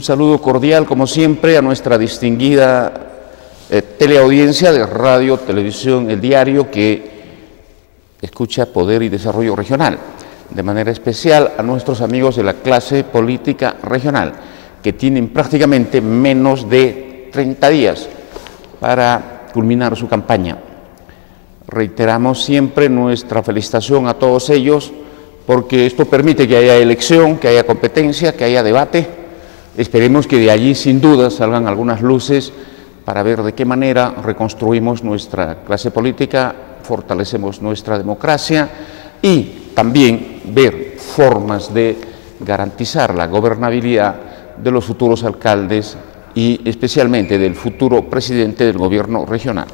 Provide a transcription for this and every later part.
Un saludo cordial, como siempre, a nuestra distinguida teleaudiencia de Radio, Televisión, El Diario, que escucha Poder y Desarrollo Regional. De manera especial a nuestros amigos de la clase política regional, que tienen prácticamente menos de 30 días para culminar su campaña. Reiteramos siempre nuestra felicitación a todos ellos, porque esto permite que haya elección, que haya competencia, que haya debate. Esperemos que de allí, sin duda, salgan algunas luces para ver de qué manera reconstruimos nuestra clase política, fortalecemos nuestra democracia y también ver formas de garantizar la gobernabilidad de los futuros alcaldes y especialmente del futuro presidente del gobierno regional.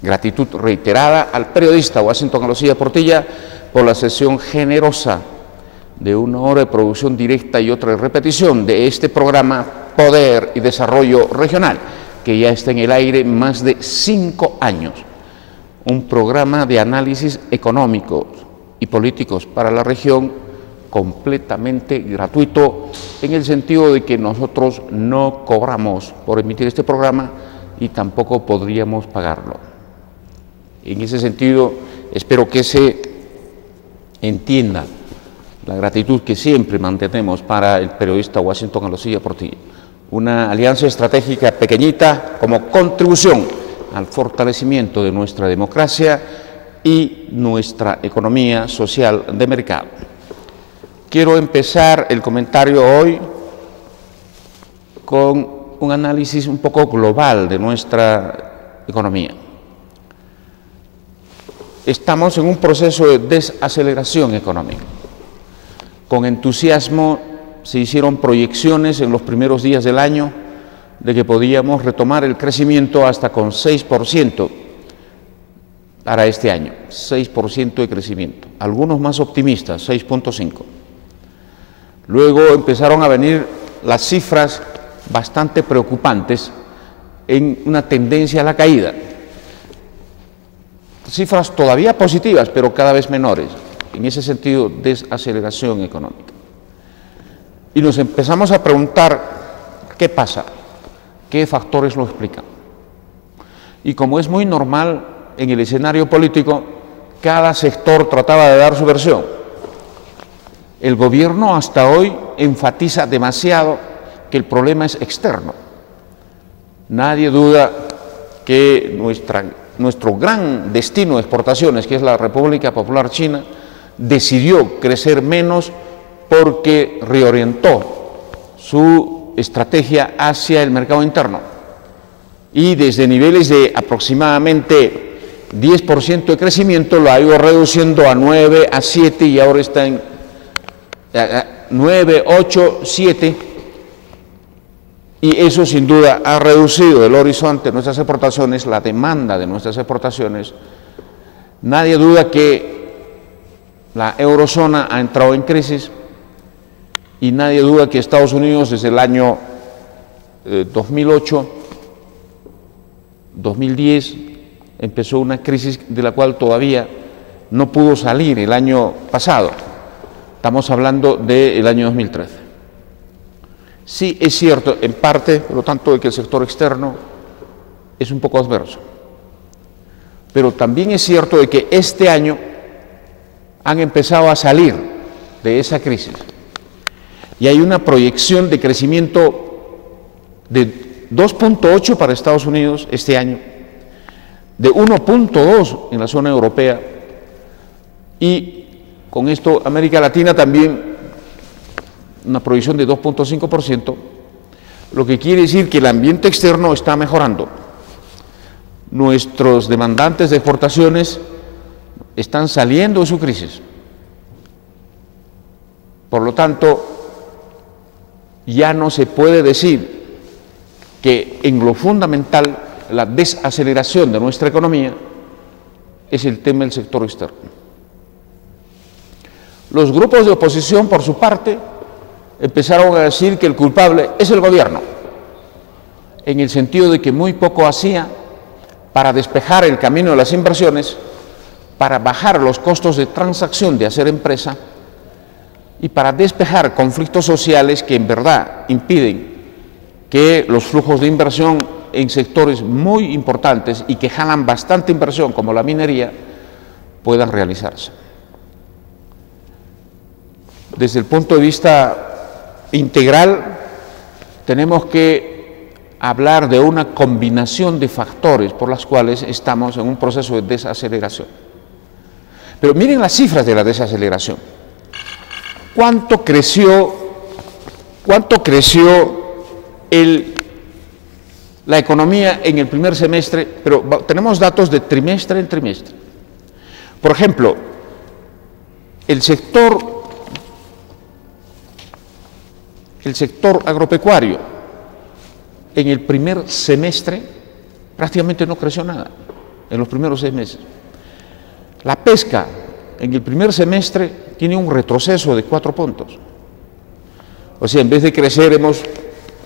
Gratitud reiterada al periodista Washington Alocía Portilla por la sesión generosa de 1 hora de producción directa y otra de repetición de este programa Poder y Desarrollo Regional, que ya está en el aire más de 5 años. Un programa de análisis económicos y políticos para la región completamente gratuito, en el sentido de que nosotros no cobramos por emitir este programa y tampoco podríamos pagarlo. En ese sentido, espero que se entienda la gratitud que siempre mantenemos para el periodista Washington Alocía Portilla. Una alianza estratégica pequeñita como contribución al fortalecimiento de nuestra democracia y nuestra economía social de mercado. Quiero empezar el comentario hoy con un análisis un poco global de nuestra economía. Estamos en un proceso de desaceleración económica. Con entusiasmo se hicieron proyecciones en los primeros días del año de que podíamos retomar el crecimiento hasta con 6% para este año, 6% de crecimiento. Algunos más optimistas, 6.5%. Luego empezaron a venir las cifras bastante preocupantes en una tendencia a la caída. Cifras todavía positivas, pero cada vez menores. En ese sentido, desaceleración económica. Y nos empezamos a preguntar, ¿qué pasa? ¿Qué factores lo explican? Y como es muy normal en el escenario político, cada sector trataba de dar su versión. El gobierno hasta hoy enfatiza demasiado que el problema es externo. Nadie duda que nuestro gran destino de exportaciones, que es la República Popular China, decidió crecer menos porque reorientó su estrategia hacia el mercado interno y desde niveles de aproximadamente 10% de crecimiento lo ha ido reduciendo a 9, a 7 y ahora está en 9, 8, 7 y eso sin duda ha reducido el horizonte de nuestras exportaciones, la demanda de nuestras exportaciones. Nadie duda que la eurozona ha entrado en crisis y nadie duda que Estados Unidos desde el año 2008, 2010 empezó una crisis de la cual todavía no pudo salir el año pasado. Estamos hablando del año 2013. Sí es cierto, en parte, por lo tanto, de que el sector externo es un poco adverso. Pero también es cierto de que este año han empezado a salir de esa crisis. Y hay una proyección de crecimiento de 2.8 para Estados Unidos este año, de 1.2 en la zona europea y con esto América Latina también una proyección de 2.5%, lo que quiere decir que el ambiente externo está mejorando. Nuestros demandantes de exportaciones están saliendo de su crisis. Por lo tanto, ya no se puede decir que en lo fundamental la desaceleración de nuestra economía es el tema del sector externo. Los grupos de oposición, por su parte, empezaron a decir que el culpable es el gobierno, en el sentido de que muy poco hacía para despejar el camino de las inversiones, para bajar los costos de transacción de hacer empresa y para despejar conflictos sociales que en verdad impiden que los flujos de inversión en sectores muy importantes y que jalan bastante inversión, como la minería, puedan realizarse. Desde el punto de vista integral, tenemos que hablar de una combinación de factores por las cuales estamos en un proceso de desaceleración. Pero miren las cifras de la desaceleración. ¿Cuánto creció la economía en el primer semestre? Pero tenemos datos de trimestre en trimestre. Por ejemplo, el sector agropecuario en el primer semestre prácticamente no creció nada, en los primeros 6 meses. La pesca en el primer semestre tiene un retroceso de 4 puntos. O sea, en vez de crecer hemos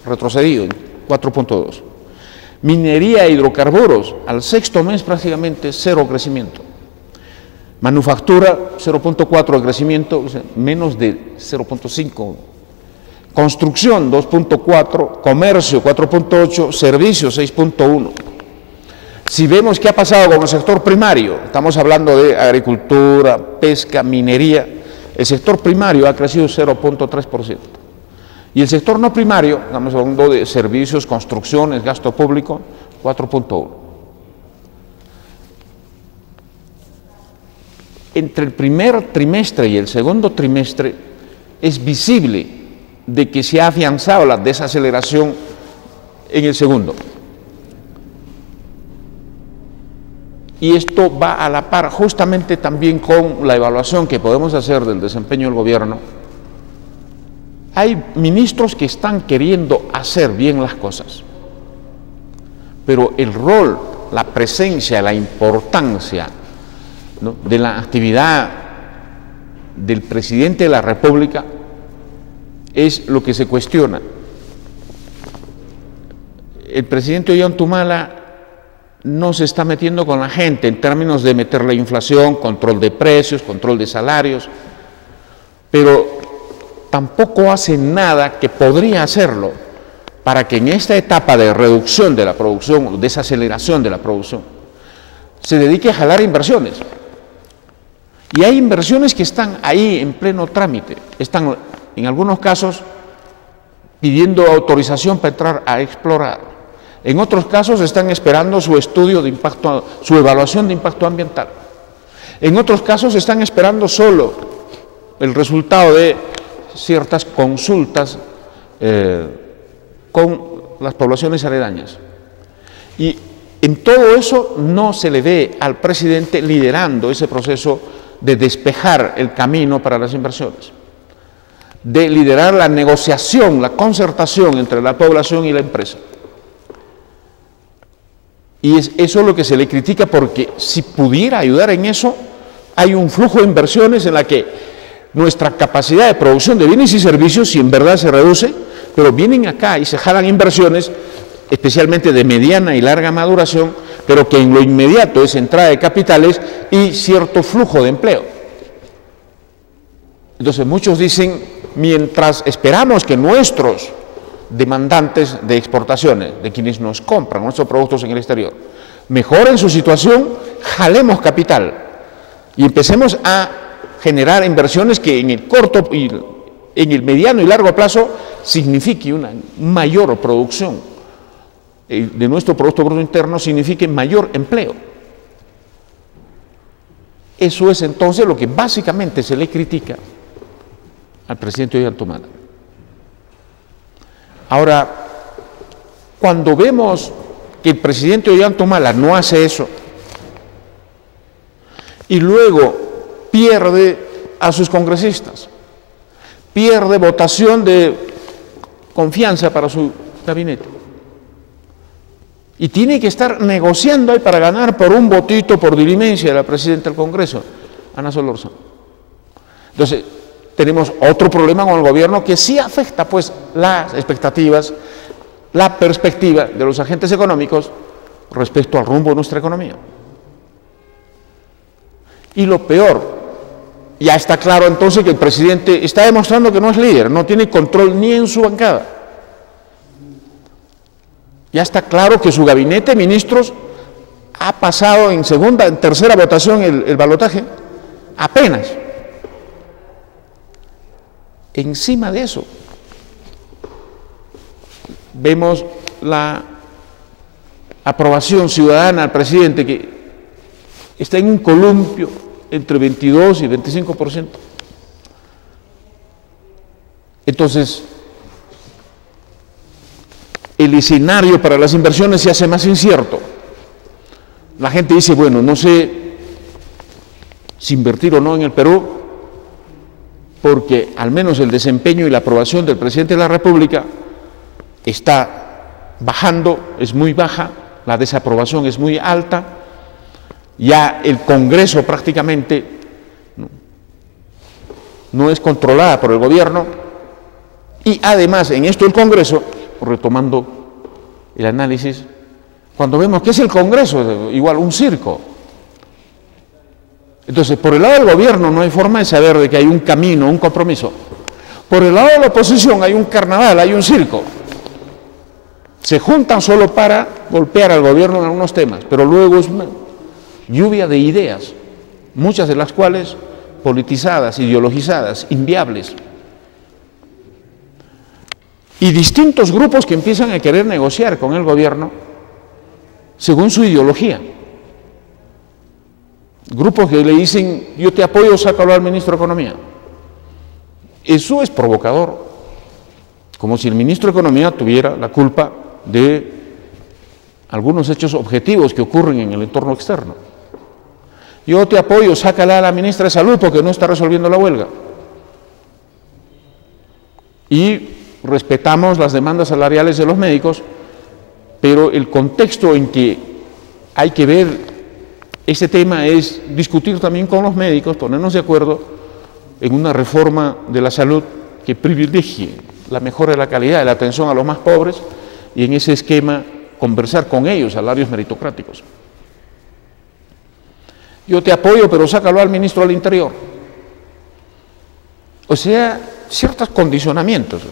retrocedido en 4.2. Minería e hidrocarburos, al sexto mes prácticamente 0 crecimiento. Manufactura 0.4 de crecimiento, o sea, menos de 0.5. Construcción 2.4, comercio 4.8, servicios 6.1. Si vemos qué ha pasado con el sector primario, estamos hablando de agricultura, pesca, minería, el sector primario ha crecido 0.3%. Y el sector no primario, estamos hablando de servicios, construcciones, gasto público, 4.1. Entre el primer trimestre y el segundo trimestre es visible de que se ha afianzado la desaceleración en el segundo. Y esto va a la par justamente también con la evaluación que podemos hacer del desempeño del gobierno. Hay ministros que están queriendo hacer bien las cosas, pero el rol, la presencia, la importancia, ¿no?, de la actividad del presidente de la República es lo que se cuestiona. El presidente Ollantumala no se está metiendo con la gente en términos de meter la inflación, control de precios, control de salarios, pero tampoco hace nada que podría hacerlo para que en esta etapa de reducción de la producción o desaceleración de la producción se dedique a jalar inversiones. Y hay inversiones que están ahí en pleno trámite, están en algunos casos pidiendo autorización para entrar a explorar. En otros casos están esperando su estudio de impacto, su evaluación de impacto ambiental. En otros casos están esperando solo el resultado de ciertas consultas con las poblaciones aledañas. Y en todo eso no se le ve al presidente liderando ese proceso de despejar el camino para las inversiones, de liderar la negociación, la concertación entre la población y la empresa. Y eso es lo que se le critica, porque si pudiera ayudar en eso, hay un flujo de inversiones en la que nuestra capacidad de producción de bienes y servicios, si en verdad se reduce, pero vienen acá y se jalan inversiones, especialmente de mediana y larga maduración, pero que en lo inmediato es entrada de capitales y cierto flujo de empleo. Entonces muchos dicen, mientras esperamos que nuestros demandantes de exportaciones, de quienes nos compran nuestros productos en el exterior, mejoren su situación, jalemos capital y empecemos a generar inversiones que en el corto y en el mediano y largo plazo signifique una mayor producción de nuestro Producto Bruto Interno, signifique mayor empleo. Eso es entonces lo que básicamente se le critica al presidente Ollantumala. Ahora, cuando vemos que el presidente Ollantumala no hace eso y luego pierde a sus congresistas, pierde votación de confianza para su gabinete y tiene que estar negociando ahí para ganar por un votito por diligencia de la presidenta del Congreso, Ana Solórzano. Entonces, tenemos otro problema con el gobierno que sí afecta pues las expectativas, la perspectiva de los agentes económicos respecto al rumbo de nuestra economía. Y lo peor Ya está claro entonces que el presidente está demostrando que no es líder, no tiene control ni en su bancada. Ya está claro que su gabinete de ministros ha pasado en tercera votación el balotaje, apenas. Encima de eso, vemos la aprobación ciudadana al presidente que está en un columpio entre 22 y 25%. Entonces, el escenario para las inversiones se hace más incierto. La gente dice, bueno, no sé si invertir o no en el Perú, porque al menos el desempeño y la aprobación del presidente de la República está bajando, es muy baja, la desaprobación es muy alta, ya el Congreso prácticamente no es controlada por el gobierno, y además en esto el Congreso, retomando el análisis, cuando vemos que es el Congreso, igual un circo. Entonces, por el lado del gobierno no hay forma de saber de que hay un camino, un compromiso. Por el lado de la oposición hay un carnaval, hay un circo. Se juntan solo para golpear al gobierno en algunos temas, pero luego es una lluvia de ideas, muchas de las cuales politizadas, ideologizadas, inviables. Y distintos grupos que empiezan a querer negociar con el gobierno según su ideología. Grupos que le dicen, yo te apoyo, sácalo al ministro de Economía. Eso es provocador, como si el ministro de Economía tuviera la culpa de algunos hechos objetivos que ocurren en el entorno externo. Yo te apoyo, sácala a la ministra de Salud porque no está resolviendo la huelga. Y respetamos las demandas salariales de los médicos, pero el contexto en que hay que ver este tema es discutir también con los médicos, ponernos de acuerdo en una reforma de la salud que privilegie la mejora de la calidad de la atención a los más pobres y en ese esquema conversar con ellos salarios meritocráticos. Yo te apoyo, pero sácalo al ministro del Interior. O sea, ciertos condicionamientos.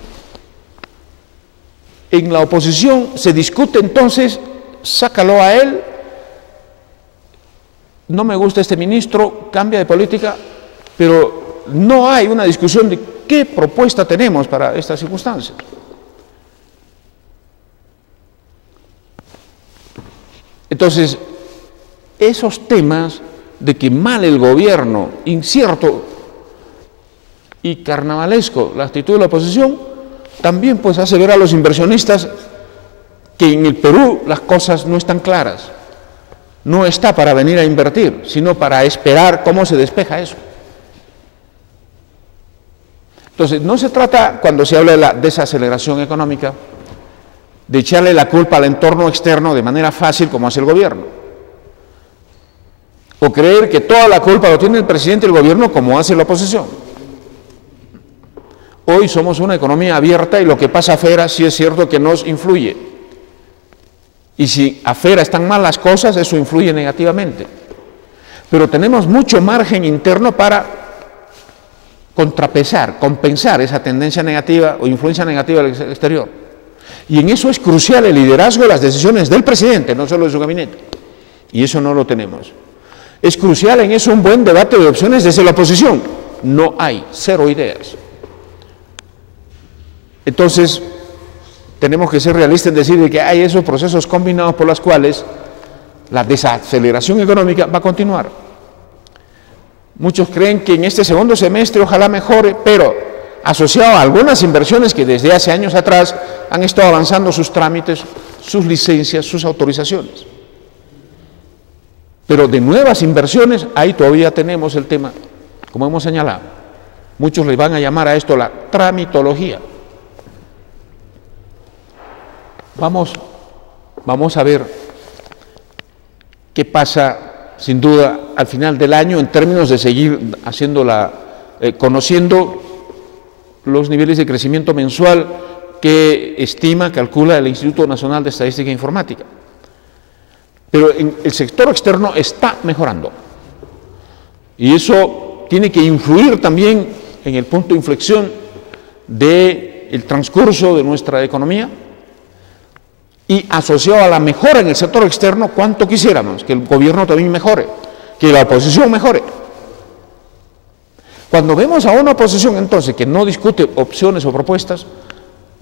En la oposición se discute entonces, sácalo a él, no me gusta este ministro, cambia de política, pero no hay una discusión de qué propuesta tenemos para estas circunstancias. Entonces, esos temas de que mal el gobierno, incierto y carnavalesco la actitud de la oposición, también pues hace ver a los inversionistas que en el Perú las cosas no están claras. No está para venir a invertir, sino para esperar cómo se despeja eso. Entonces, no se trata, cuando se habla de la desaceleración económica, de echarle la culpa al entorno externo de manera fácil como hace el gobierno. O creer que toda la culpa lo tiene el presidente y el gobierno como hace la oposición. Hoy somos una economía abierta y lo que pasa afuera sí es cierto que nos influye. Y si afuera están mal las cosas, eso influye negativamente. Pero tenemos mucho margen interno para contrapesar, compensar esa tendencia negativa o influencia negativa del exterior. Y en eso es crucial el liderazgo de las decisiones del presidente, no solo de su gabinete. Y eso no lo tenemos. Es crucial en eso un buen debate de opciones desde la oposición. No hay, cero ideas. Entonces, tenemos que ser realistas en decir que hay esos procesos combinados por los cuales la desaceleración económica va a continuar. Muchos creen que en este segundo semestre ojalá mejore, pero asociado a algunas inversiones que desde hace años atrás han estado avanzando sus trámites, sus licencias, sus autorizaciones. Pero de nuevas inversiones, ahí todavía tenemos el tema, como hemos señalado. Muchos le van a llamar a esto la tramitología. Vamos a ver qué pasa, sin duda, al final del año en términos de seguir conociendo los niveles de crecimiento mensual que calcula el Instituto Nacional de Estadística e Informática. Pero el sector externo está mejorando. Y eso tiene que influir también en el punto de inflexión del transcurso de nuestra economía, y asociado a la mejora en el sector externo, cuánto quisiéramos que el gobierno también mejore, que la oposición mejore. Cuando vemos a una oposición entonces que no discute opciones o propuestas,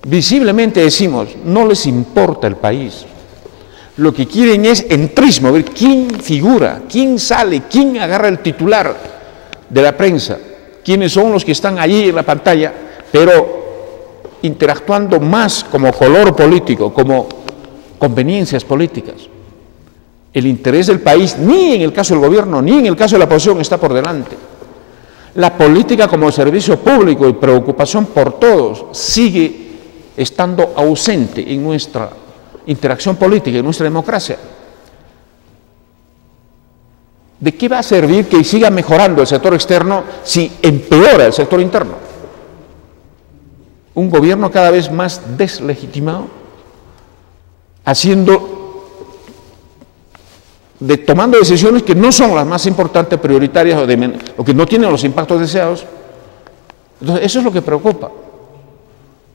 visiblemente decimos, no les importa el país. Lo que quieren es entrismo, ver quién figura, quién sale, quién agarra el titular de la prensa, quiénes son los que están allí en la pantalla, pero interactuando más como color político, como conveniencias políticas. El interés del país, ni en el caso del gobierno, ni en el caso de la oposición, está por delante. La política como servicio público y preocupación por todos sigue estando ausente en nuestra interacción política, en nuestra democracia. ¿De qué va a servir que siga mejorando el sector externo si empeora el sector interno? Un gobierno cada vez más deslegitimado, tomando decisiones que no son las más importantes, prioritarias o que no tienen los impactos deseados. Entonces, eso es lo que preocupa.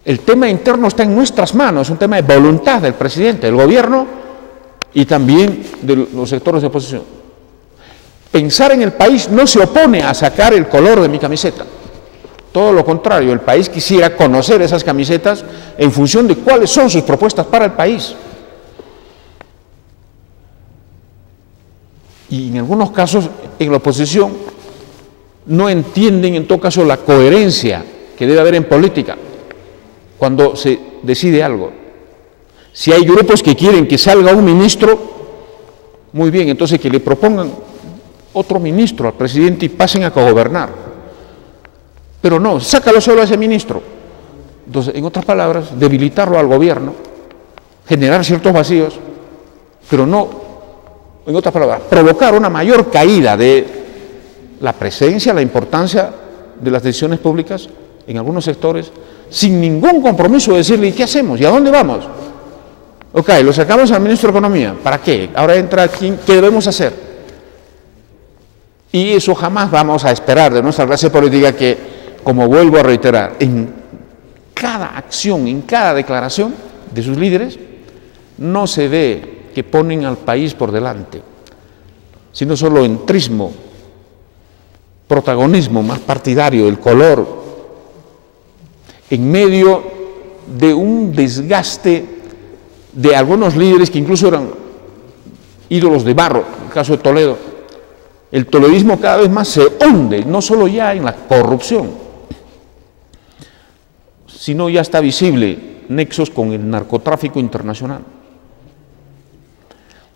El tema interno está en nuestras manos, es un tema de voluntad del presidente, del gobierno y también de los sectores de oposición. Pensar en el país no se opone a sacar el color de mi camiseta. Todo lo contrario, el país quisiera conocer esas camisetas en función de cuáles son sus propuestas para el país. Y en algunos casos, en la oposición, no entienden en todo caso la coherencia que debe haber en política cuando se decide algo. Si hay grupos que quieren que salga un ministro, muy bien, entonces que le propongan otro ministro al presidente y pasen a cogobernar. Pero no, sácalo solo a ese ministro. Entonces, en otras palabras, debilitarlo al gobierno, generar ciertos vacíos, pero no, en otras palabras, provocar una mayor caída de la presencia, la importancia de las decisiones públicas en algunos sectores, sin ningún compromiso de decirle, ¿y qué hacemos? ¿Y a dónde vamos? Ok, lo sacamos al ministro de Economía, ¿para qué? Ahora entra ¿qué debemos hacer? Y eso jamás vamos a esperar de nuestra clase política que, como vuelvo a reiterar, en cada acción, en cada declaración de sus líderes, no se ve que ponen al país por delante, sino solo entrismo, protagonismo más partidario, el color, en medio de un desgaste de algunos líderes que incluso eran ídolos de barro, en el caso de Toledo. El toledismo cada vez más se hunde, no solo ya en la corrupción, sino ya está visible nexos con el narcotráfico internacional.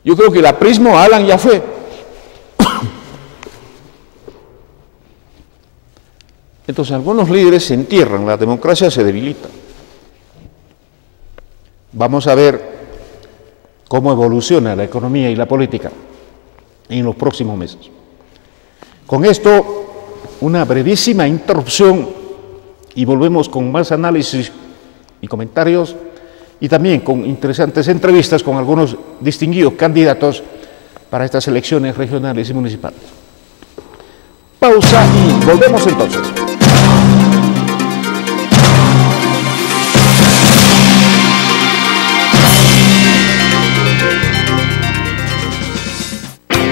Yo creo que el aprismo Alan ya fue. Entonces algunos líderes se entierran, la democracia se debilita. Vamos a ver cómo evoluciona la economía y la política en los próximos meses. Con esto, una brevísima interrupción y volvemos con más análisis y comentarios y también con interesantes entrevistas con algunos distinguidos candidatos para estas elecciones regionales y municipales. Pausa y volvemos entonces.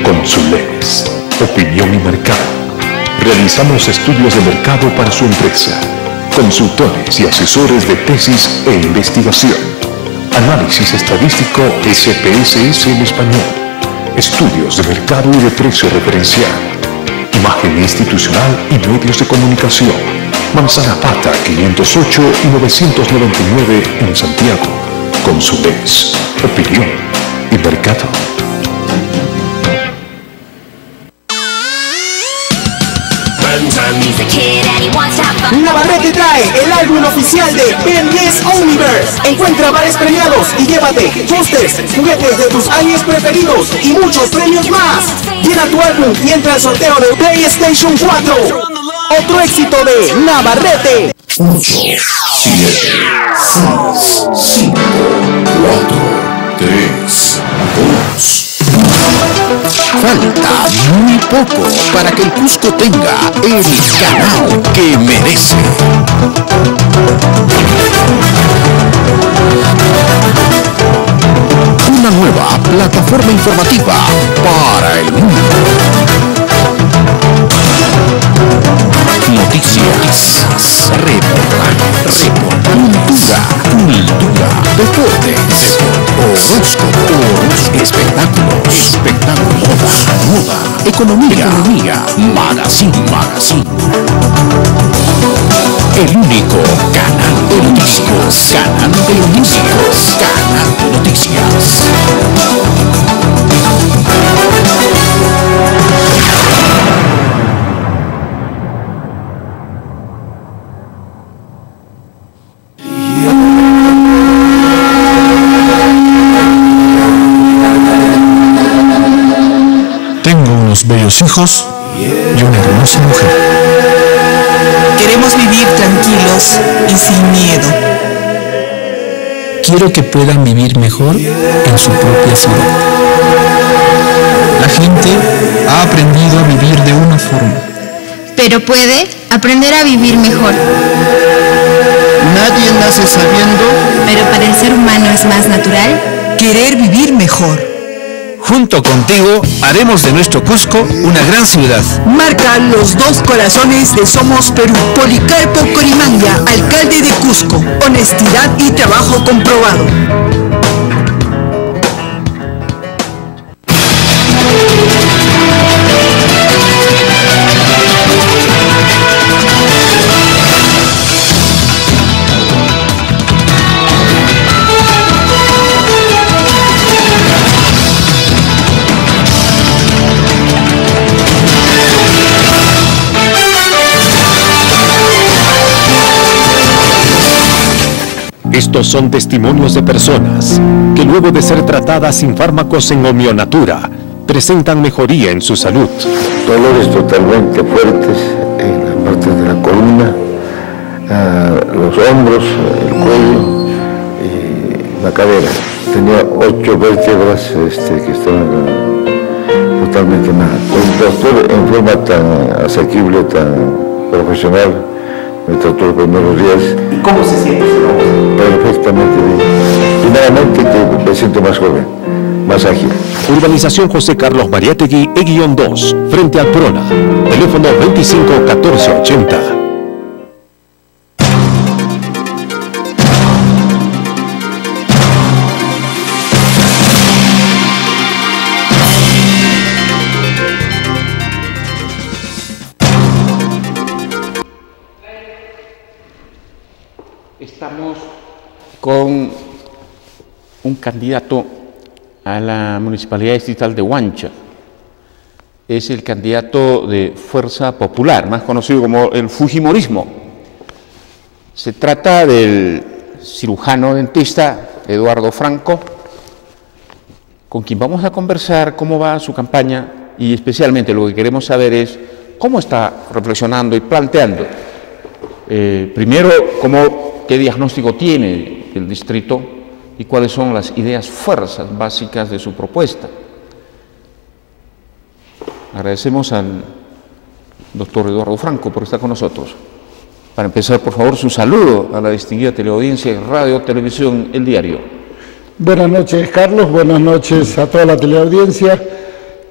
Consules, opinión y mercado. Realizamos estudios de mercado para su empresa, consultores y asesores de tesis e investigación, análisis estadístico SPSS en español, estudios de mercado y de precio referencial, imagen institucional y medios de comunicación. Manzana Pata 508 y 999 en Santiago. Consules, opinión y mercado. Navarrete trae el álbum oficial de Ben 10 Universe. Encuentra bares premiados y llévate pósters, juguetes de tus aliens preferidos y muchos premios más. Llena tu álbum y entra al sorteo de PlayStation 4. Otro éxito de Navarrete. 8, 7, 6, 5, 4, 3, 2. Falta muy poco para que el Cusco tenga el canal que merece. Una nueva plataforma informativa para el mundo. Noticias, reportajes, cultura, deportes, horóscopos, espectáculos, moda, economía, magazine. El único canal de noticias. Canal de noticias. Tengo unos bellos hijos y una hermosa mujer. Queremos vivir tranquilos y sin miedo. Quiero que puedan vivir mejor en su propia ciudad. La gente ha aprendido a vivir de una forma, pero puede aprender a vivir mejor. Nadie nace sabiendo, Pero para el ser humano es más natural Querer vivir mejor. junto contigo haremos de nuestro Cusco una gran ciudad. Marca los 2 corazones de Somos Perú. Policarpo Corimanga, alcalde de Cusco. Honestidad y trabajo comprobado. Estos son testimonios de personas que luego de ser tratadas sin fármacos en Homeonatura, presentan mejoría en su salud. Dolores totalmente fuertes en la parte de la columna, los hombros, el cuello y la cadera. Tenía 8 vértebras que estaban totalmente mal. El doctor, en forma tan asequible, tan profesional, me trató los primeros días. ¿Cómo se siente? Perfectamente bien. Primeramente que me siento más joven, más ágil. Urbanización José Carlos Mariátegui, E-2, frente al Prona. Teléfono 25 14 80. Estamos con un candidato a la Municipalidad Distrital de Huancha. Es el candidato de Fuerza Popular, más conocido como el Fujimorismo. Se trata del cirujano dentista Eduardo Franco, con quien vamos a conversar cómo va su campaña y especialmente lo que queremos saber es cómo está reflexionando y planteando. Primero, qué diagnóstico tiene el distrito y cuáles son las ideas fuerzas básicas de su propuesta. Agradecemos al doctor Eduardo Franco por estar con nosotros. Para empezar, por favor, su saludo a la distinguida teleaudiencia en Radio, Televisión, El Diario. Buenas noches, Carlos, buenas noches a toda la teleaudiencia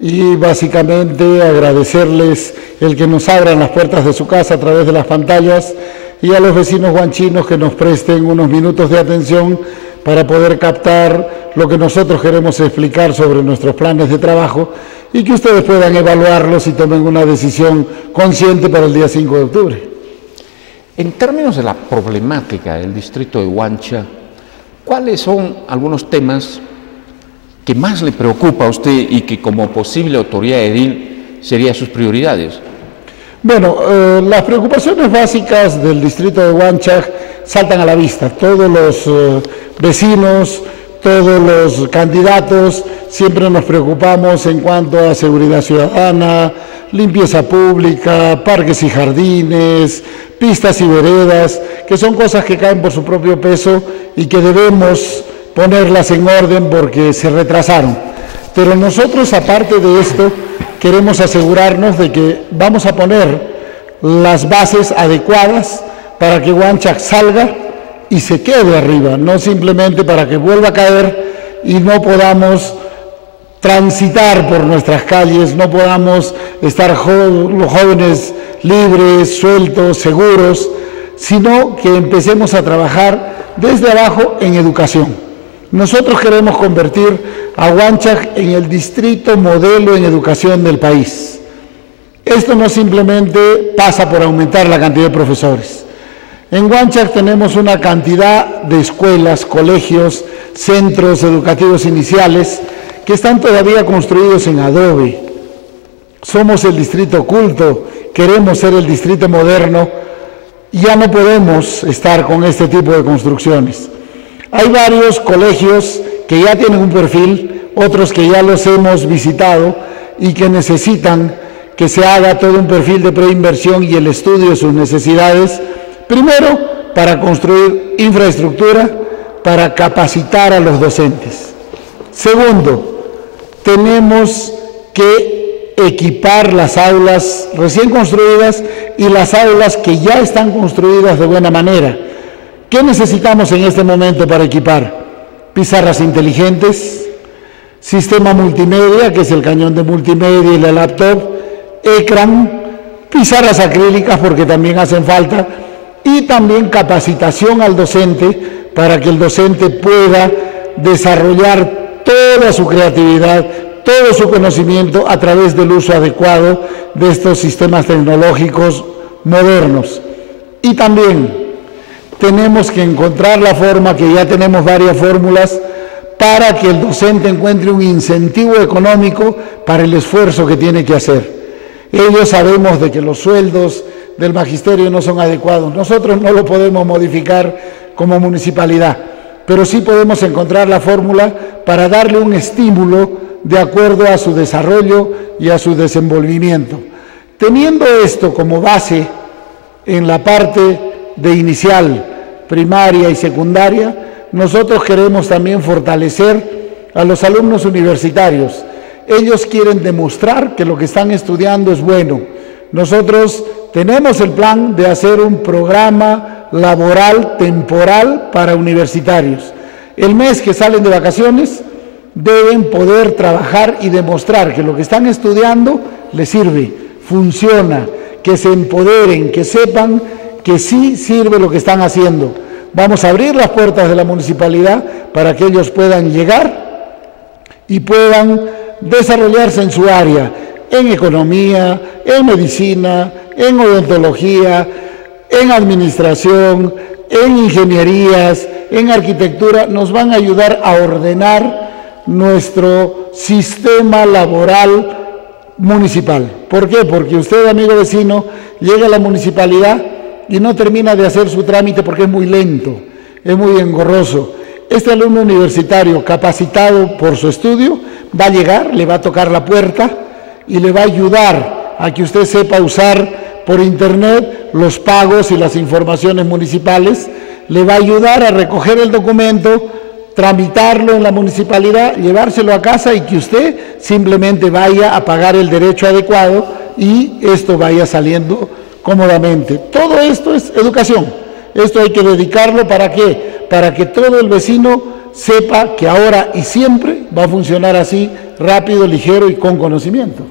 y básicamente agradecerles el que nos abran las puertas de su casa a través de las pantallas y a los vecinos huanchinos que nos presten unos minutos de atención para poder captar lo que nosotros queremos explicar sobre nuestros planes de trabajo y que ustedes puedan evaluarlos y tomen una decisión consciente para el día 5 de octubre. En términos de la problemática del distrito de Huancha, ¿cuáles son algunos temas que más le preocupa a usted y que como posible autoridad edil serían sus prioridades? Bueno, las preocupaciones básicas del distrito de Huancha saltan a la vista. Todos los vecinos, todos los candidatos siempre nos preocupamos en cuanto a seguridad ciudadana, limpieza pública, parques y jardines, pistas y veredas, que son cosas que caen por su propio peso y que debemos ponerlas en orden porque se retrasaron. Pero nosotros, aparte de esto, queremos asegurarnos de que vamos a poner las bases adecuadas para que Huanchac salga y se quede arriba, no simplemente para que vuelva a caer y no podamos transitar por nuestras calles, no podamos estar los jóvenes libres, sueltos, seguros, sino que empecemos a trabajar desde abajo en educación. Nosotros queremos convertir a Huanchac en el distrito modelo en educación del país. Esto no simplemente pasa por aumentar la cantidad de profesores. En Huanchac tenemos una cantidad de escuelas, colegios, centros educativos iniciales que están todavía construidos en adobe. Somos el distrito culto, queremos ser el distrito moderno, y ya no podemos estar con este tipo de construcciones. Hay varios colegios que ya tienen un perfil, otros que ya los hemos visitado y que necesitan que se haga todo un perfil de preinversión y el estudio de sus necesidades, primero para construir infraestructura, para capacitar a los docentes. Segundo, tenemos que equipar las aulas recién construidas y las aulas que ya están construidas de buena manera. ¿Qué necesitamos en este momento para equipar? Pizarras inteligentes, sistema multimedia, que es el cañón de multimedia y la laptop, ecran, pizarras acrílicas porque también hacen falta, y también capacitación al docente para que el docente pueda desarrollar toda su creatividad, todo su conocimiento a través del uso adecuado de estos sistemas tecnológicos modernos. Y también tenemos que encontrar la forma, que ya tenemos varias fórmulas, para que el docente encuentre un incentivo económico para el esfuerzo que tiene que hacer. Ellos sabemos de que los sueldos del magisterio no son adecuados. Nosotros no lo podemos modificar como municipalidad, pero sí podemos encontrar la fórmula para darle un estímulo de acuerdo a su desarrollo y a su desenvolvimiento. Teniendo esto como base en la parte de inicial, primaria y secundaria, nosotros queremos también fortalecer a los alumnos universitarios. Ellos quieren demostrar que lo que están estudiando es bueno. Nosotros tenemos el plan de hacer un programa laboral temporal para universitarios. El mes que salen de vacaciones deben poder trabajar y demostrar que lo que están estudiando les sirve, funciona, que se empoderen, que sepan que sí sirve lo que están haciendo. Vamos a abrir las puertas de la municipalidad para que ellos puedan llegar y puedan desarrollarse en su área, en economía, en medicina, en odontología, en administración, en ingenierías, en arquitectura. Nos van a ayudar a ordenar nuestro sistema laboral municipal. ¿Por qué? Porque usted, amigo vecino, llega a la municipalidad y no termina de hacer su trámite porque es muy lento, es muy engorroso. Este alumno universitario capacitado por su estudio va a llegar, le va a tocar la puerta y le va a ayudar a que usted sepa usar por internet los pagos y las informaciones municipales, le va a ayudar a recoger el documento, tramitarlo en la municipalidad, llevárselo a casa y que usted simplemente vaya a pagar el derecho adecuado y esto vaya saliendo cómodamente. Todo esto es educación. Esto hay que dedicarlo ¿para qué? Para que todo el vecino sepa que ahora y siempre va a funcionar así, rápido, ligero y con conocimiento.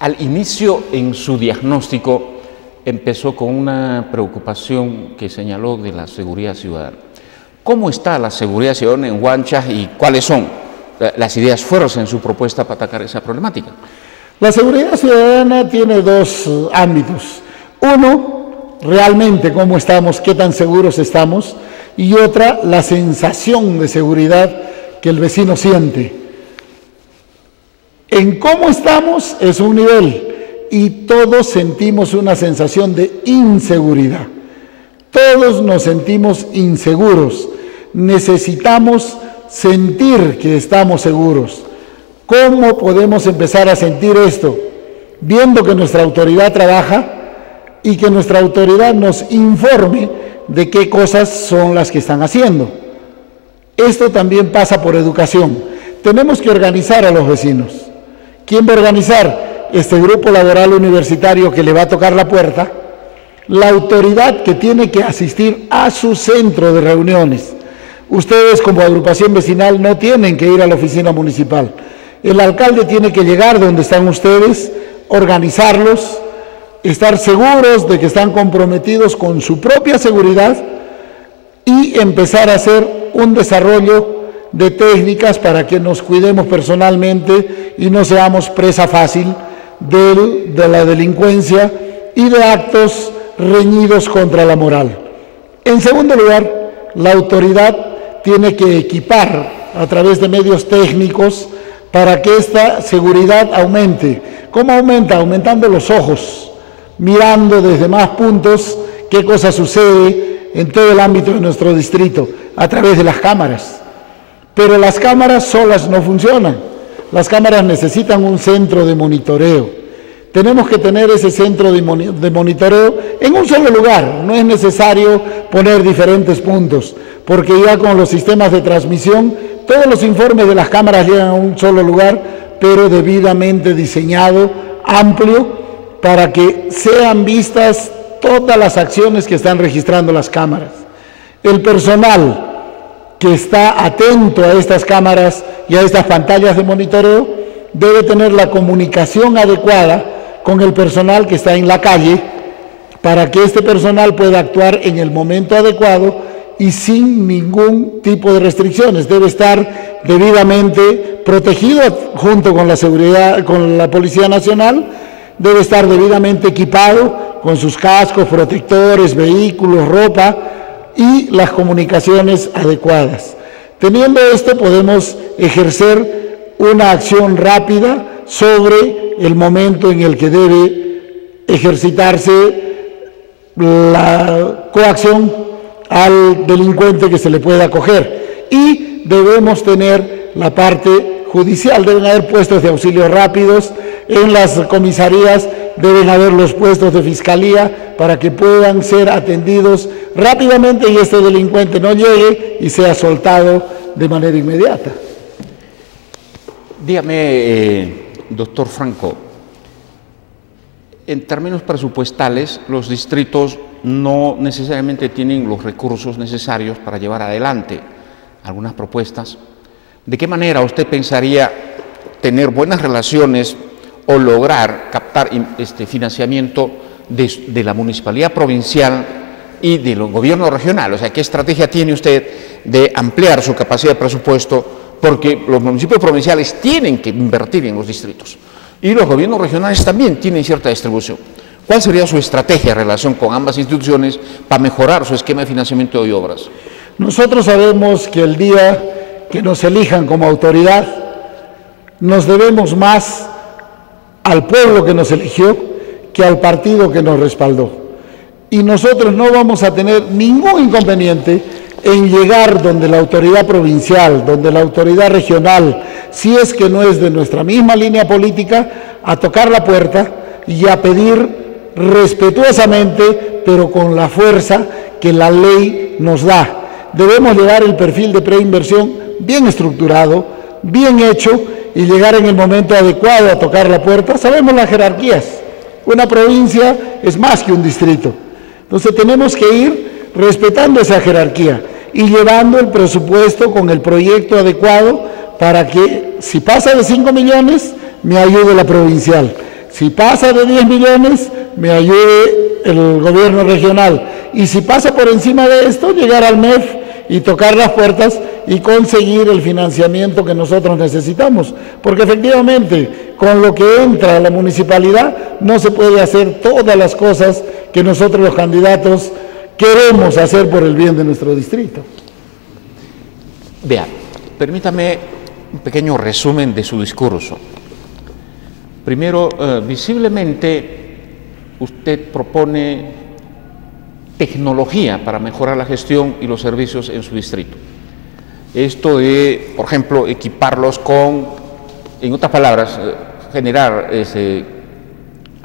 Al inicio, en su diagnóstico, empezó con una preocupación que señaló de la seguridad ciudadana. ¿Cómo está la seguridad ciudadana en Huanchac y cuáles son las ideas fuerza en su propuesta para atacar esa problemática? La seguridad ciudadana tiene dos ámbitos. Uno, realmente cómo estamos, qué tan seguros estamos, y otra, la sensación de seguridad que el vecino siente. En cómo estamos es un nivel y todos sentimos una sensación de inseguridad. Todos nos sentimos inseguros. Necesitamos sentir que estamos seguros. ¿Cómo podemos empezar a sentir esto? Viendo que nuestra autoridad trabaja y que nuestra autoridad nos informe de qué cosas son las que están haciendo. Esto también pasa por educación. Tenemos que organizar a los vecinos. ¿Quién va a organizar? este grupo laboral universitario que le va a tocar la puerta, la autoridad que tiene que asistir a su centro de reuniones. Ustedes como agrupación vecinal no tienen que ir a la oficina municipal. El alcalde tiene que llegar donde están ustedes, organizarlos, estar seguros de que están comprometidos con su propia seguridad y empezar a hacer un desarrollo de técnicas para que nos cuidemos personalmente y no seamos presa fácil de la delincuencia y de actos reñidos contra la moral. En segundo lugar, la autoridad tiene que equipar a través de medios técnicos para que esta seguridad aumente. ¿Cómo aumenta? Aumentando los ojos, mirando desde más puntos qué cosa sucede en todo el ámbito de nuestro distrito, a través de las cámaras. Pero las cámaras solas no funcionan. Las cámaras necesitan un centro de monitoreo. Tenemos que tener ese centro de monitoreo en un solo lugar. No es necesario poner diferentes puntos, porque ya con los sistemas de transmisión, todos los informes de las cámaras llegan a un solo lugar, pero debidamente diseñado, amplio, para que sean vistas todas las acciones que están registrando las cámaras. El personal que está atento a estas cámaras y a estas pantallas de monitoreo debe tener la comunicación adecuada con el personal que está en la calle para que este personal pueda actuar en el momento adecuado y sin ningún tipo de restricciones. Debe estar debidamente protegido junto con la seguridad, con la Policía Nacional, debe estar debidamente equipado con sus cascos, protectores, vehículos, ropa y las comunicaciones adecuadas. Teniendo esto podemos ejercer una acción rápida sobre el momento en el que debe ejercitarse la coacción al delincuente que se le pueda acoger. Y debemos tener la parte judicial, deben haber puestos de auxilio rápidos, en las comisarías deben haber los puestos de fiscalía para que puedan ser atendidos rápidamente y este delincuente no llegue y sea soltado de manera inmediata. Dígame, doctor Franco, en términos presupuestales, los distritos no necesariamente tienen los recursos necesarios para llevar adelante algunas propuestas. ¿De qué manera usted pensaría tener buenas relaciones o lograr captar financiamiento de la municipalidad provincial y del gobierno regional? O sea, ¿qué estrategia tiene usted de ampliar su capacidad de presupuesto? Porque los municipios provinciales tienen que invertir en los distritos y los gobiernos regionales también tienen cierta distribución. ¿Cuál sería su estrategia en relación con ambas instituciones para mejorar su esquema de financiamiento de obras? Nosotros sabemos que el día que nos elijan como autoridad, nos debemos más al pueblo que nos eligió que al partido que nos respaldó. Y nosotros no vamos a tener ningún inconveniente en llegar donde la autoridad provincial, donde la autoridad regional, si es que no es de nuestra misma línea política, a tocar la puerta y a pedir respetuosamente, pero con la fuerza que la ley nos da. Debemos llevar el perfil de preinversión bien estructurado, bien hecho y llegar en el momento adecuado a tocar la puerta. Sabemos las jerarquías. Una provincia es más que un distrito. Entonces tenemos que ir respetando esa jerarquía y llevando el presupuesto con el proyecto adecuado para que si pasa de 5 millones me ayude la provincial, si pasa de 10 millones me ayude el gobierno regional y si pasa por encima de esto llegar al MEF y tocar las puertas y conseguir el financiamiento que nosotros necesitamos, porque efectivamente con lo que entra a la municipalidad no se puede hacer todas las cosas que nosotros los candidatos queremos hacer por el bien de nuestro distrito. Vea, permítame un pequeño resumen de su discurso. Primero, visiblemente usted propone tecnología para mejorar la gestión y los servicios en su distrito. Esto de, por ejemplo, equiparlos con, en otras palabras, generar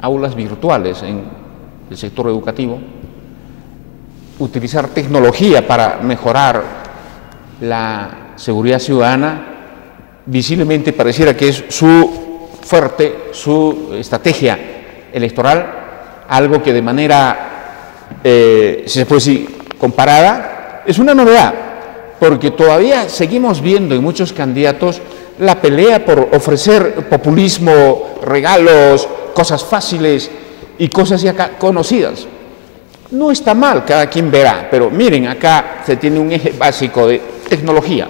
aulas virtuales en el sector educativo, utilizar tecnología para mejorar la seguridad ciudadana, visiblemente pareciera que es su fuerte su estrategia electoral, algo que de manera, si se puede decir, comparada, es una novedad, porque todavía seguimos viendo en muchos candidatos la pelea por ofrecer populismo, regalos, cosas fáciles y cosas ya conocidas. No está mal, cada quien verá, pero miren, acá se tiene un eje básico de tecnología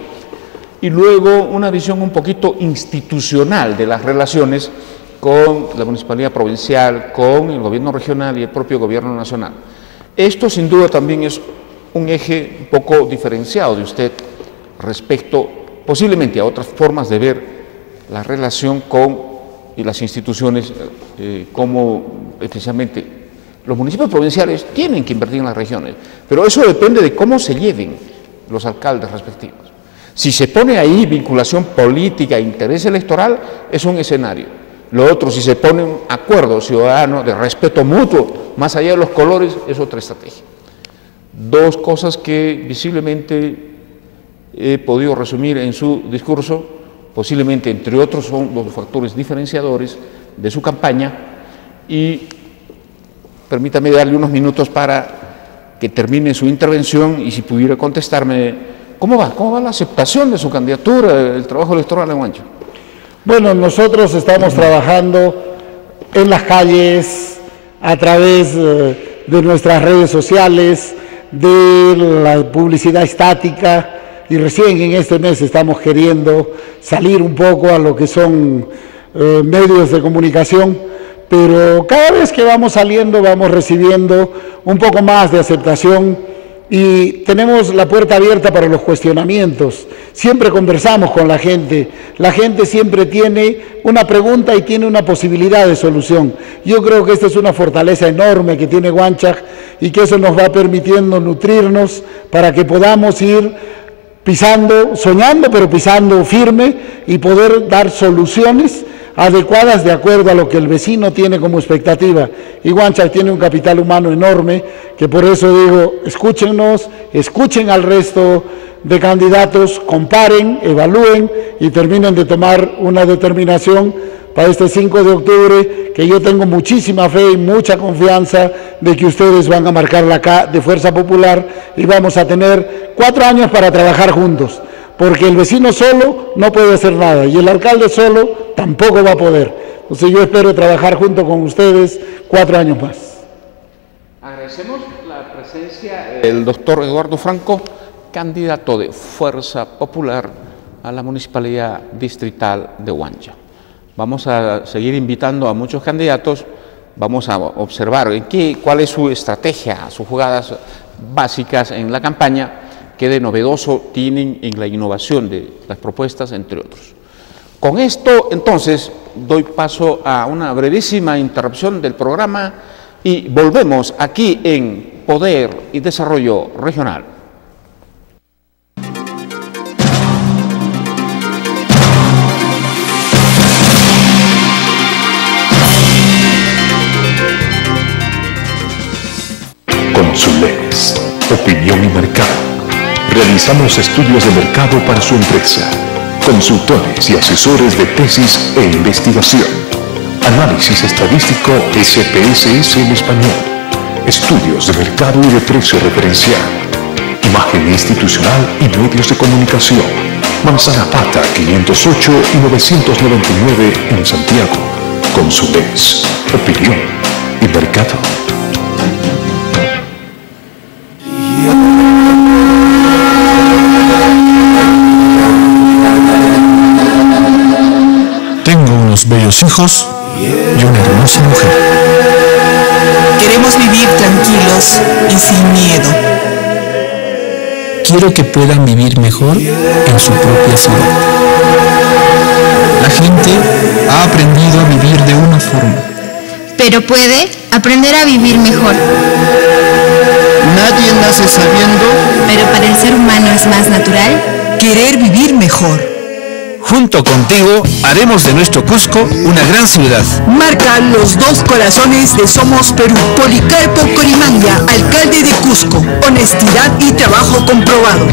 y luego una visión un poquito institucional de las relaciones con la municipalidad provincial, con el gobierno regional y el propio gobierno nacional. Esto sin duda también es un eje un poco diferenciado de usted respecto posiblemente a otras formas de ver la relación con las instituciones, como especialmente los municipios provinciales tienen que invertir en las regiones, pero eso depende de cómo se lleven los alcaldes respectivos. Si se pone ahí vinculación política e interés electoral, es un escenario. Lo otro, si se pone un acuerdo ciudadano de respeto mutuo, más allá de los colores, es otra estrategia. Dos cosas que visiblemente he podido resumir en su discurso, posiblemente entre otros son los factores diferenciadores de su campaña, y permítame darle unos minutos para que termine su intervención y si pudiera contestarme, ¿cómo va la aceptación de su candidatura, el trabajo electoral en Huancha? Bueno, nosotros estamos trabajando en las calles, a través de nuestras redes sociales, de la publicidad estática, y recién en este mes estamos queriendo salir un poco a lo que son medios de comunicación, pero cada vez que vamos saliendo vamos recibiendo un poco más de aceptación y tenemos la puerta abierta para los cuestionamientos. Siempre conversamos con la gente siempre tiene una pregunta y tiene una posibilidad de solución. Yo creo que esta es una fortaleza enorme que tiene Huancha y que eso nos va permitiendo nutrirnos para que podamos ir pisando, soñando, pero pisando firme y poder dar soluciones adecuadas de acuerdo a lo que el vecino tiene como expectativa. Y Huancha tiene un capital humano enorme, que por eso digo, escúchennos, escuchen al resto de candidatos, comparen, evalúen y terminen de tomar una determinación para este 5 de octubre, que yo tengo muchísima fe y mucha confianza de que ustedes van a marcar la K de Fuerza Popular y vamos a tener 4 años para trabajar juntos, porque el vecino solo no puede hacer nada y el alcalde solo tampoco va a poder. Entonces yo espero trabajar junto con ustedes 4 años más. Agradecemos la presencia del doctor Eduardo Franco, candidato de Fuerza Popular a la Municipalidad Distrital de Huancha. Vamos a seguir invitando a muchos candidatos, vamos a observar cuál es su estrategia, sus jugadas básicas en la campaña, qué de novedoso tienen en la innovación de las propuestas, entre otros. Con esto, entonces, doy paso a una brevísima interrupción del programa y volvemos aquí en Poder y Desarrollo Regional. Consules, opinión y mercado. Realizamos estudios de mercado para su empresa. Consultores y asesores de tesis e investigación. Análisis estadístico SPSS en español. Estudios de mercado y de precio referencial. Imagen institucional y medios de comunicación. Manzana Pata 508 y 999 en Santiago. Consules, opinión y mercado. Bellos hijos y una hermosa mujer. Queremos vivir tranquilos y sin miedo. Quiero que puedan vivir mejor en su propia ciudad. La gente ha aprendido a vivir de una forma, pero puede aprender a vivir mejor. Nadie nace sabiendo, pero para el ser humano es más natural querer vivir mejor. Junto contigo haremos de nuestro Cusco una gran ciudad. Marca los 2 corazones de Somos Perú. Policarpo Corimanga, alcalde de Cusco. Honestidad y trabajo comprobado.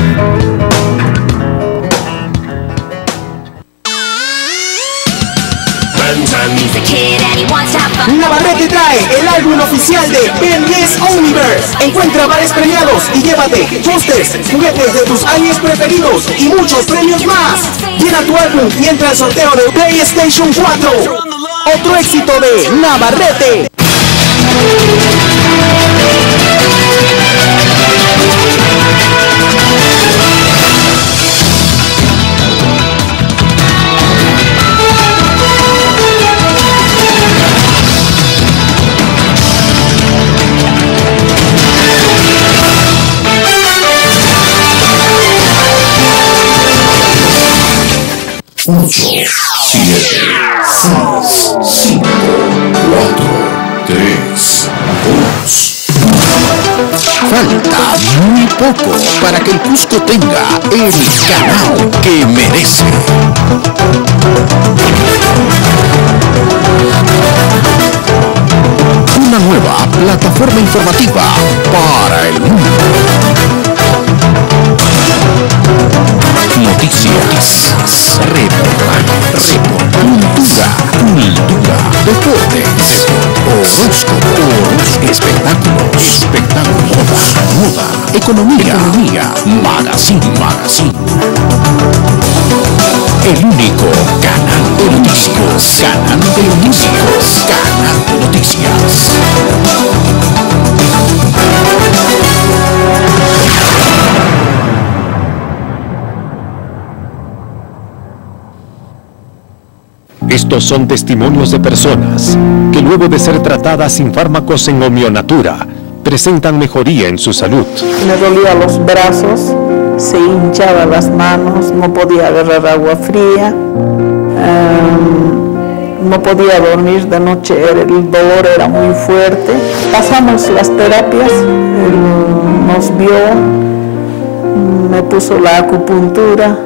Navarrete trae el álbum oficial de Ben 10 Universe. Encuentra bares premiados y llévate pósters, juguetes de tus aliens preferidos y muchos premios más. Llena tu álbum y entra al sorteo de PlayStation 4. Otro éxito de Navarrete. Ocho, 7, 6, 5, 4, 3, 2. Falta muy poco para que el Cusco tenga el canal que merece. Una nueva plataforma informativa para el mundo. Noticias, cultura, deportes, horóscopos, espectáculos, moda, economía, magazine. El único canal de noticias, canal de noticias. Estos son testimonios de personas que luego de ser tratadas sin fármacos en Homeonatura, presentan mejoría en su salud. Me dolía los brazos, se hinchaba las manos, no podía agarrar agua fría, no podía dormir de noche, el dolor era muy fuerte. Pasamos las terapias, él nos vio, me puso la acupuntura.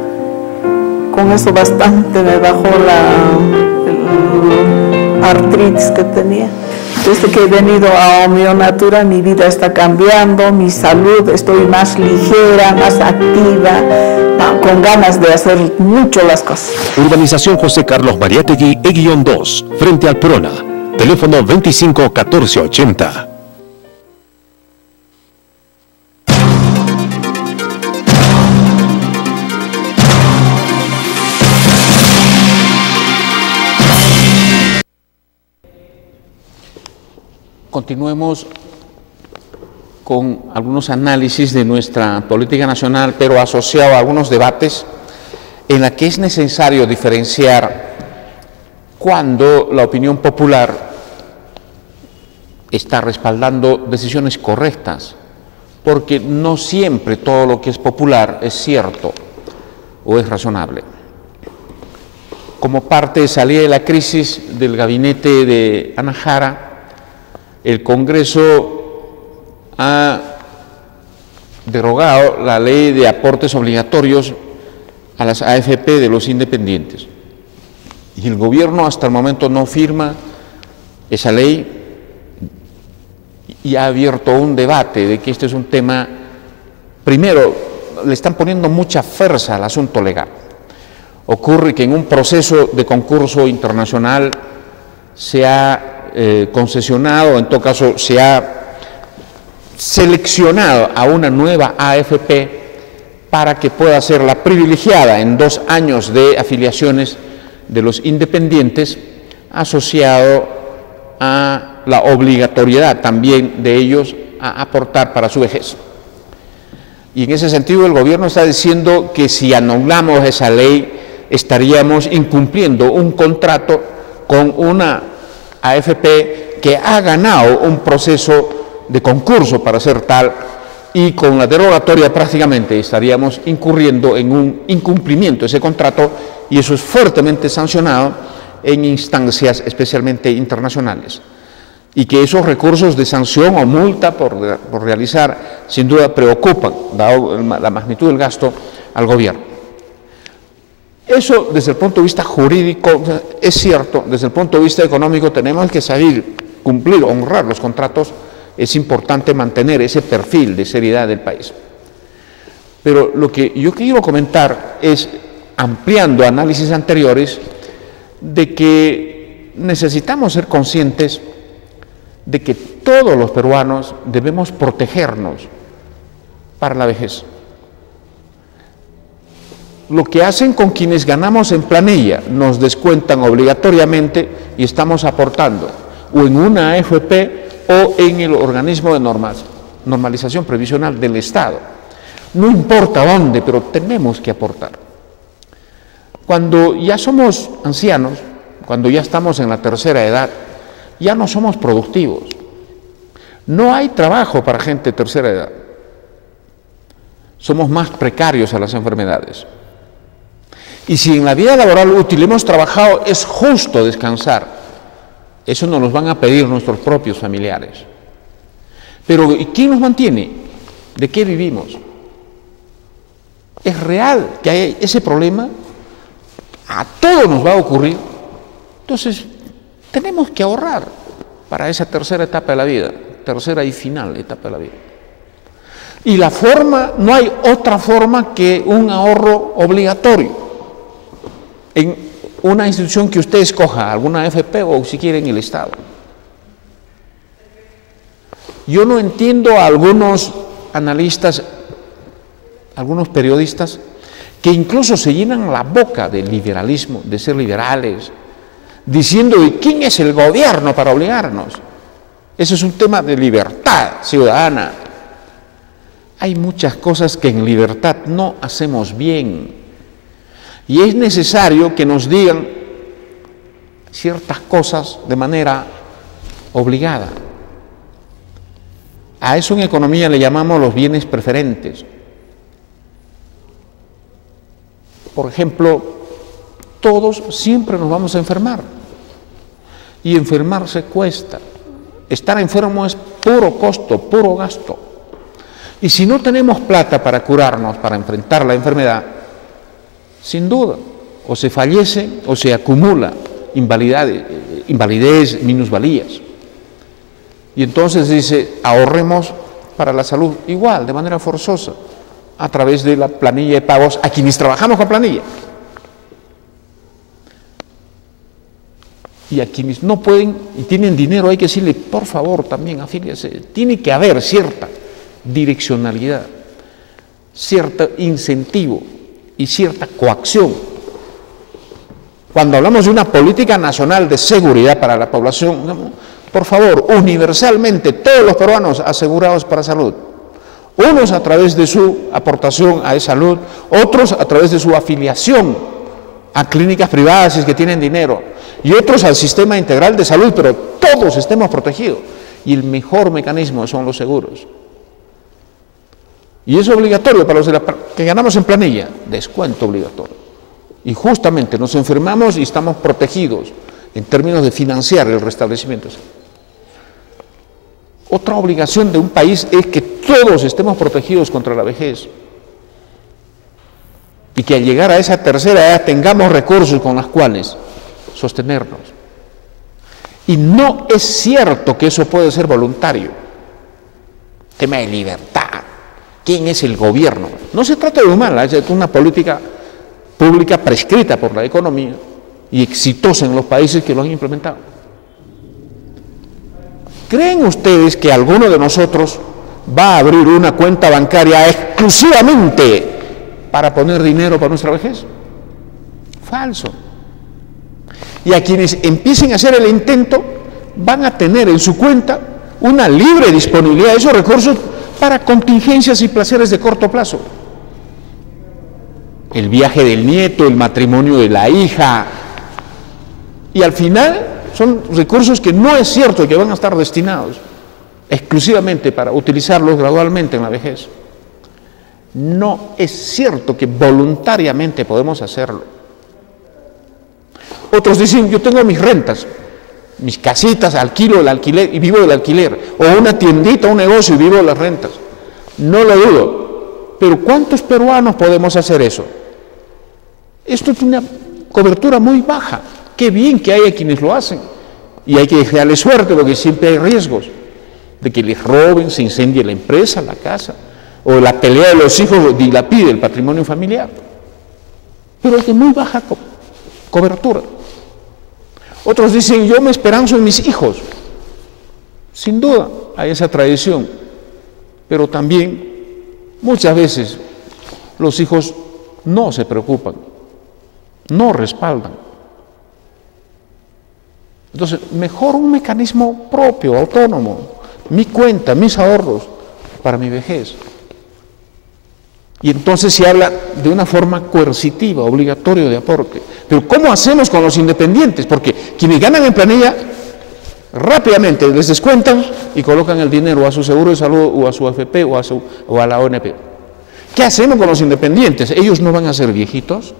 Con eso bastante me bajó la artritis que tenía. Desde que he venido a Homeonatura mi vida está cambiando, mi salud, estoy más ligera, más activa, con ganas de hacer mucho las cosas. Urbanización José Carlos Mariátegui, E-2, frente al Prona. Teléfono 25 14 80. Continuemos con algunos análisis de nuestra política nacional, pero asociado a algunos debates en la que es necesario diferenciar cuando la opinión popular está respaldando decisiones correctas, porque no siempre todo lo que es popular es cierto o es razonable. Como parte de salida de la crisis del gabinete de Ana Jara, el Congreso ha derogado la ley de aportes obligatorios a las AFP de los independientes. Y el gobierno hasta el momento no firma esa ley y ha abierto un debate de que este es un tema, primero, le están poniendo mucha fuerza al asunto legal. Ocurre que en un proceso de concurso internacional se ha concesionado, en todo caso se ha seleccionado a una nueva AFP para que pueda ser la privilegiada en 2 años de afiliaciones de los independientes, asociado a la obligatoriedad también de ellos a aportar para su vejez. Y en ese sentido el gobierno está diciendo que si anulamos esa ley estaríamos incumpliendo un contrato con una AFP que ha ganado un proceso de concurso para ser tal, y con la derogatoria prácticamente estaríamos incurriendo en un incumplimiento de ese contrato, y eso es fuertemente sancionado en instancias especialmente internacionales, y que esos recursos de sanción o multa por realizar sin duda preocupan, dado la magnitud del gasto, al gobierno. Eso desde el punto de vista jurídico es cierto, desde el punto de vista económico tenemos que saber cumplir, honrar los contratos, es importante mantener ese perfil de seriedad del país. Pero lo que yo quiero comentar es, ampliando análisis anteriores, de que necesitamos ser conscientes de que todos los peruanos debemos protegernos para la vejez. Lo que hacen con quienes ganamos en planilla, nos descuentan obligatoriamente y estamos aportando o en una AFP o en el organismo de normalización previsional del Estado. No importa dónde, pero tenemos que aportar. Cuando ya somos ancianos, cuando ya estamos en la tercera edad, ya no somos productivos. No hay trabajo para gente de tercera edad. Somos más precarios a las enfermedades. Y si en la vida laboral útil hemos trabajado, es justo descansar. Eso nos lo van a pedir nuestros propios familiares. Pero ¿y quién nos mantiene? ¿De qué vivimos? ¿Es real que hay ese problema? A todos nos va a ocurrir. Entonces, tenemos que ahorrar para esa tercera etapa de la vida, tercera y final etapa de la vida. Y la forma, no hay otra forma que un ahorro obligatorio en una institución que usted escoja, alguna AFP o si quiere en el Estado. Yo no entiendo a algunos analistas, algunos periodistas, que incluso se llenan la boca del liberalismo, de ser liberales, diciendo ¿y quién es el gobierno para obligarnos? Eso es un tema de libertad ciudadana. Hay muchas cosas que en libertad no hacemos bien y es necesario que nos digan ciertas cosas de manera obligada. A eso en economía le llamamos los bienes preferentes. Por ejemplo, todos siempre nos vamos a enfermar y enfermarse cuesta. Estar enfermo es puro costo, puro gasto. Y si no tenemos plata para curarnos, para enfrentar la enfermedad, sin duda, o se fallece o se acumula invalidez, minusvalías. Y entonces dice, ahorremos para la salud igual, de manera forzosa, a través de la planilla de pagos a quienes trabajamos con planilla. Y a quienes no pueden y tienen dinero hay que decirle, por favor, también afíliese. Tiene que haber cierta direccionalidad, cierto incentivo y cierta coacción. Cuando hablamos de una política nacional de seguridad para la población, por favor, universalmente, todos los peruanos asegurados para salud. Unos a través de su aportación a esa salud, otros a través de su afiliación a clínicas privadas si es que tienen dinero, y otros al sistema integral de salud, pero todos estemos protegidos. Y el mejor mecanismo son los seguros. Y es obligatorio para los que ganamos en planilla, descuento obligatorio. Y justamente nos enfermamos y estamos protegidos en términos de financiar el restablecimiento. Otra obligación de un país es que todos estemos protegidos contra la vejez y que al llegar a esa tercera edad tengamos recursos con los cuales sostenernos. Y no es cierto que eso puede ser voluntario. Tema de libertad. ¿Quién es el gobierno? No se trata de humana, es una política pública prescrita por la economía y exitosa en los países que lo han implementado. ¿Creen ustedes que alguno de nosotros va a abrir una cuenta bancaria exclusivamente para poner dinero para nuestra vejez? Falso. Y a quienes empiecen a hacer el intento van a tener en su cuenta una libre disponibilidad de esos recursos para contingencias y placeres de corto plazo. El viaje del nieto, el matrimonio de la hija. Y al final son recursos que no es cierto que van a estar destinados exclusivamente para utilizarlos gradualmente en la vejez. No es cierto que voluntariamente podemos hacerlo. Otros dicen, yo tengo mis rentas, mis casitas, alquilo el alquiler y vivo del alquiler, o una tiendita, un negocio y vivo de las rentas. No lo dudo, pero ¿cuántos peruanos podemos hacer eso? Esto es una cobertura muy baja. Qué bien que haya quienes lo hacen, y hay que dejarle suerte porque siempre hay riesgos de que les roben, se incendie la empresa, la casa, o la pelea de los hijos dilapide el patrimonio familiar. Pero es de muy baja cobertura. Otros dicen, yo me esperanzo en mis hijos. Sin duda hay esa tradición, pero también muchas veces los hijos no se preocupan, no respaldan. Entonces, mejor un mecanismo propio, autónomo, mi cuenta, mis ahorros para mi vejez. Y entonces se habla de una forma coercitiva, obligatoria de aporte. Pero ¿cómo hacemos con los independientes? Porque quienes ganan en planilla rápidamente les descuentan y colocan el dinero a su seguro de salud o a su AFP o a la ONP. ¿Qué hacemos con los independientes? ¿Ellos no van a ser viejitos?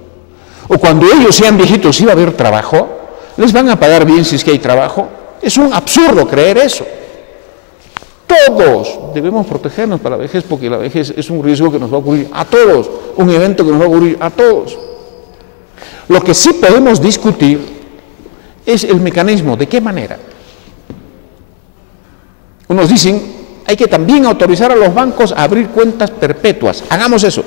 ¿O cuando ellos sean viejitos sí va a haber trabajo? ¿Les van a pagar bien si es que hay trabajo? Es un absurdo creer eso. Todos debemos protegernos para la vejez, porque la vejez es un riesgo que nos va a ocurrir a todos, un evento que nos va a ocurrir a todos. Lo que sí podemos discutir es el mecanismo, ¿de qué manera? Unos dicen, hay que también autorizar a los bancos a abrir cuentas perpetuas. Hagamos eso.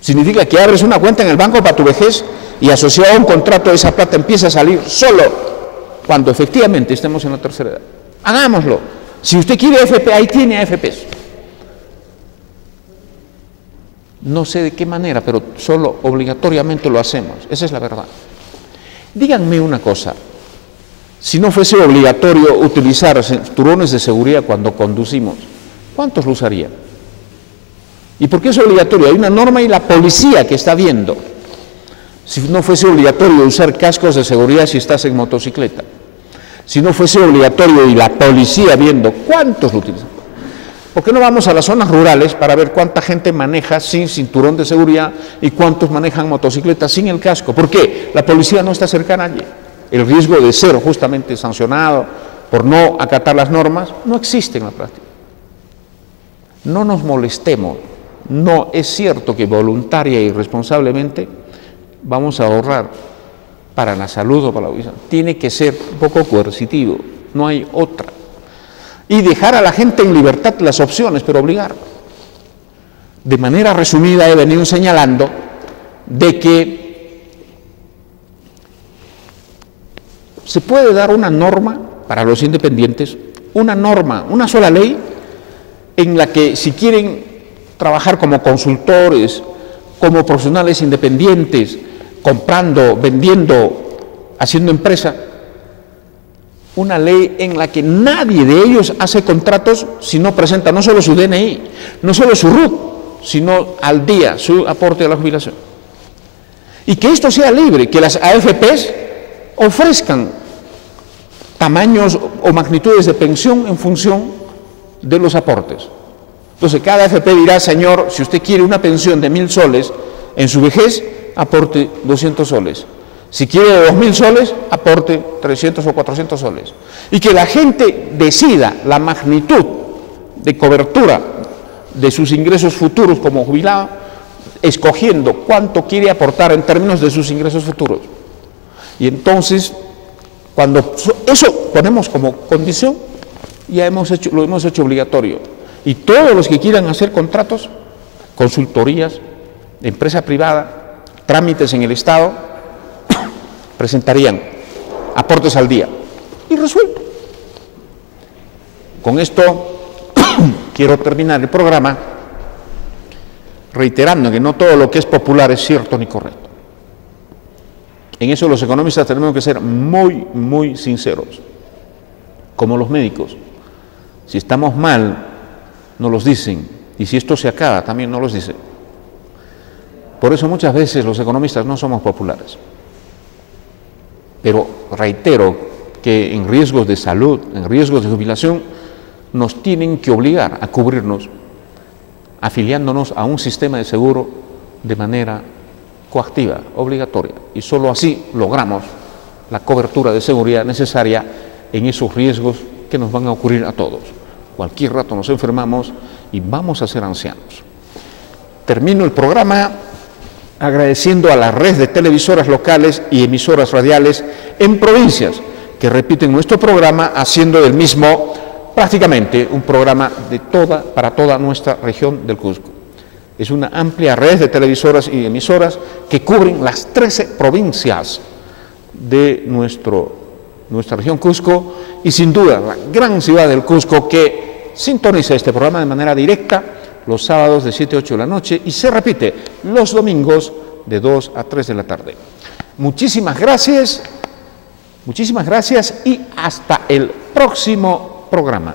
Significa que abres una cuenta en el banco para tu vejez y asociado a un contrato esa plata empieza a salir solo cuando efectivamente estemos en la tercera edad. Hagámoslo. Si usted quiere AFP, ahí tiene AFPs. No sé de qué manera, pero solo obligatoriamente lo hacemos. Esa es la verdad. Díganme una cosa. Si no fuese obligatorio utilizar cinturones de seguridad cuando conducimos, ¿cuántos lo usarían? ¿Y por qué es obligatorio? Hay una norma y la policía que está viendo. Si no fuese obligatorio usar cascos de seguridad si estás en motocicleta, si no fuese obligatorio y la policía viendo, ¿cuántos lo utilizan? ¿Por qué no vamos a las zonas rurales para ver cuánta gente maneja sin cinturón de seguridad y cuántos manejan motocicletas sin el casco? ¿Por qué? La policía no está cercana allí. El riesgo de ser justamente sancionado por no acatar las normas no existe en la práctica. No nos molestemos. No es cierto que voluntaria y responsablemente vamos a ahorrar para la salud o para la vida. Tiene que ser un poco coercitivo, no hay otra. Y dejar a la gente en libertad las opciones, pero obligar. De manera resumida he venido señalando de que se puede dar una norma para los independientes, una norma, una sola ley, en la que si quieren trabajar como consultores, como profesionales independientes, comprando, vendiendo, haciendo empresa, una ley en la que nadie de ellos hace contratos si no presenta no solo su DNI, no solo su RUT, sino al día su aporte a la jubilación. Y que esto sea libre, que las AFPs ofrezcan tamaños o magnitudes de pensión en función de los aportes. Entonces cada AFP dirá, señor, si usted quiere una pensión de 1.000 soles en su vejez, aporte 200 soles. Si quiere 2.000 soles, aporte 300 o 400 soles. Y que la gente decida la magnitud de cobertura de sus ingresos futuros como jubilado, escogiendo cuánto quiere aportar en términos de sus ingresos futuros. Y entonces, cuando eso ponemos como condición, ya lo hemos hecho obligatorio. Y todos los que quieran hacer contratos, consultorías, empresa privada, trámites en el Estado, presentarían aportes al día y resuelto. Con esto quiero terminar el programa reiterando que no todo lo que es popular es cierto ni correcto. En eso los economistas tenemos que ser muy, muy sinceros, como los médicos. Si estamos mal, nos los dicen, y si esto se acaba, también nos los dicen. Por eso muchas veces los economistas no somos populares. Pero reitero que en riesgos de salud, en riesgos de jubilación, nos tienen que obligar a cubrirnos afiliándonos a un sistema de seguro de manera coactiva, obligatoria. Y solo así logramos la cobertura de seguridad necesaria en esos riesgos que nos van a ocurrir a todos. Cualquier rato nos enfermamos y vamos a ser ancianos. Termino el programa agradeciendo a la red de televisoras locales y emisoras radiales en provincias que repiten nuestro programa, haciendo del mismo prácticamente un programa para toda nuestra región del Cusco. Es una amplia red de televisoras y emisoras que cubren las 13 provincias de nuestro nuestra región Cusco y sin duda la gran ciudad del Cusco que sintoniza este programa de manera directa los sábados de 7 a 8 de la noche y se repite los domingos de 2 a 3 de la tarde. Muchísimas gracias y hasta el próximo programa.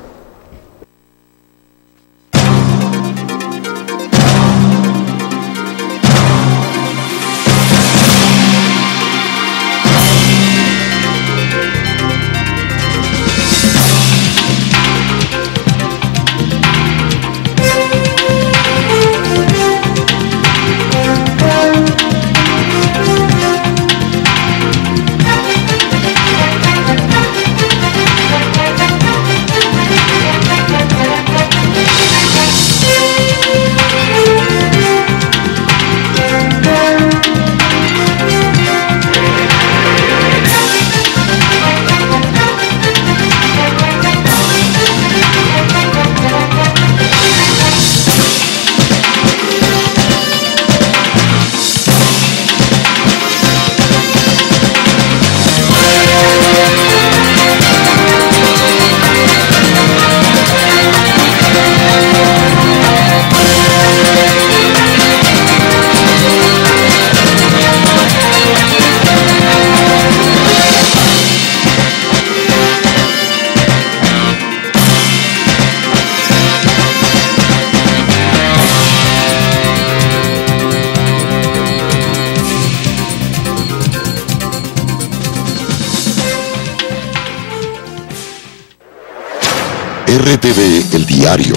RTV El Diario.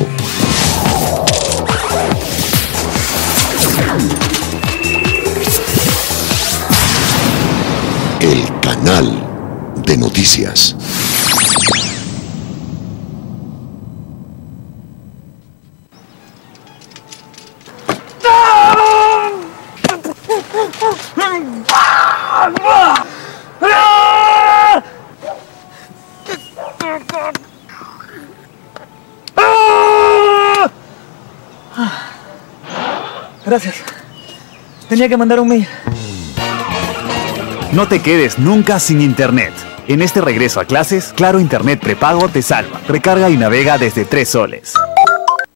El canal de noticias. Gracias. Tenía que mandar un mail. No te quedes nunca sin internet. En este regreso a clases, Claro Internet prepago te salva. Recarga y navega desde 3 soles.